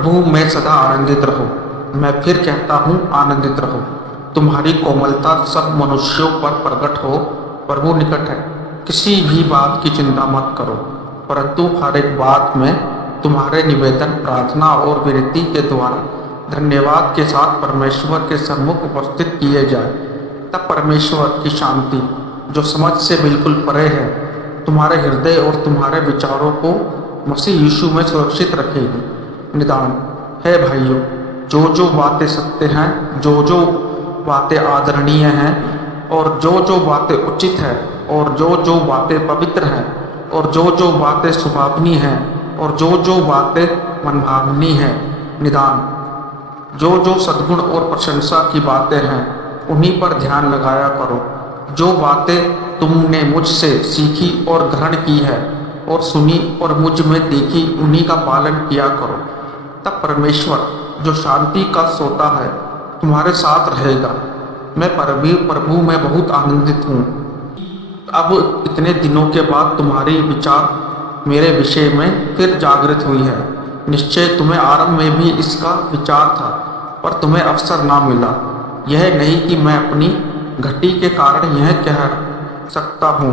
प्रभु में सदा आनंदित रहो। मैं फिर कहता हूँ आनंदित रहो। तुम्हारी कोमलता सब मनुष्यों पर प्रकट हो। प्रभु निकट है। किसी भी बात की चिंता मत करो, परंतु हर एक बात में तुम्हारे निवेदन, प्रार्थना और विनती के द्वारा धन्यवाद के साथ परमेश्वर के सम्मुख उपस्थित किए जाए। तब परमेश्वर की शांति, जो समझ से बिल्कुल परे है, तुम्हारे हृदय और तुम्हारे विचारों को मसीह यीशु में सुरक्षित रखेगी। निदान है भाइयों, जो जो बातें सत्य हैं, जो जो बातें आदरणीय हैं, और जो बातें उचित है, और जो बातें पवित्र हैं, और जो बातें सुभावनीय हैं, और जो बातें मनभावनी हैं, निदान जो सद्गुण और प्रशंसा की बातें हैं, उन्हीं पर ध्यान लगाया करो। जो बातें तुमने मुझसे सीखी और ग्रहण की है और सुनी और मुझ में देखी, उन्हीं का पालन किया करो। तब परमेश्वर, जो शांति का सोता है, तुम्हारे साथ रहेगा। मैं प्रभु में बहुत आनंदित हूँ। अब इतने दिनों के बाद तुम्हारी विचार मेरे विषय में फिर जागृत हुई है। निश्चय तुम्हें आरंभ में भी इसका विचार था, पर तुम्हें अवसर ना मिला। यह नहीं कि मैं अपनी घटी के कारण यह कह सकता हूँ,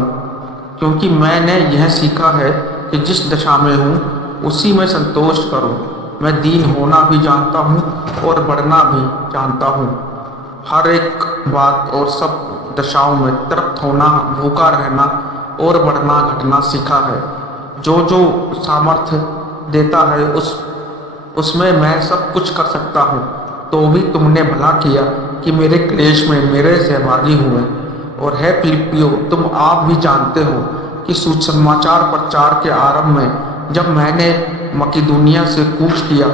क्योंकि मैंने यह सीखा है कि जिस दशा में हूँ उसी में संतोष करूँ। मैं दीन होना भी जानता हूँ और बढ़ना भी जानता हूँ। हर एक बात और सब दशाओं में तृप्त होना, भूखा रहना और बढ़ना घटना सीखा है। जो सामर्थ्य देता है उसमें मैं सब कुछ कर सकता हूँ। तो भी तुमने भला किया कि मेरे क्लेश में मेरे सहभागी हुए। और है फिलिपियो, तुम आप भी जानते हो कि सुसमाचार प्रचार के आरंभ में जब मैंने मकिदुनिया से कूच किया,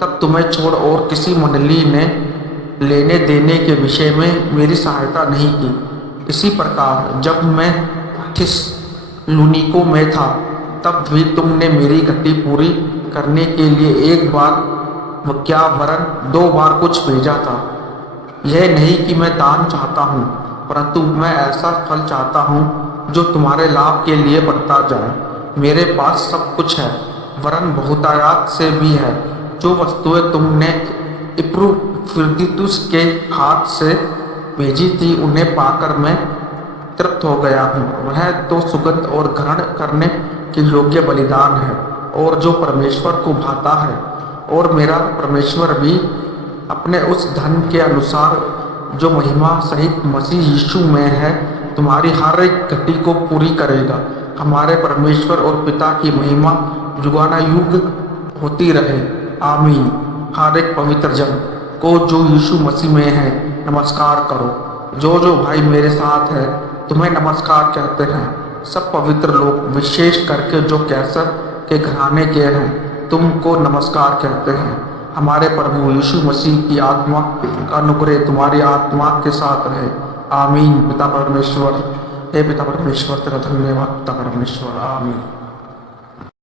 तब तुम्हें छोड़ और किसी मंडली ने लेने देने के विषय में मेरी सहायता नहीं की। इसी प्रकार जब मैं थिस्सलुनीको में था, तब भी तुमने मेरी घटी पूरी करने के लिए एक बार क्या वरन 2 बार कुछ भेजा था। यह नहीं कि मैं दान चाहता हूँ, परंतु मैं ऐसा फल चाहता हूँ जो तुम्हारे लाभ के लिए बढ़ता जाए। मेरे पास सब कुछ है, वरन बहुतायत से भी है। जो वस्तुएं तुमने इपफ्रुदीतुस के हाथ से भेजी थी, उन्हें पाकर मैं तृप्त हो गया हूँ। वह तो सुगंध और ग्रहण करने के योग्य बलिदान है, और जो परमेश्वर को भाता है। और मेरा परमेश्वर भी अपने उस धन के अनुसार जो महिमा सहित मसीह यीशु में है, तुम्हारी हर एक घटी को पूरी करेगा। हमारे परमेश्वर और पिता की महिमा युगानुयुग होती रहे। आमीन। हर एक पवित्र जन को जो यीशु मसीह में है नमस्कार करो। जो भाई मेरे साथ है तुम्हें नमस्कार कहते हैं। सब पवित्र लोग, विशेष करके जो कैसर के घराने के हैं, तुमको नमस्कार कहते हैं। हमारे प्रभु यीशु मसीह की आत्मा का अनुग्रह तुम्हारी आत्मा के साथ रहे। आमीन। पिता परमेश्वर, हे पिता परमेश्वर, तेरा धन्यवाद पिता परमेश्वर। आमीन।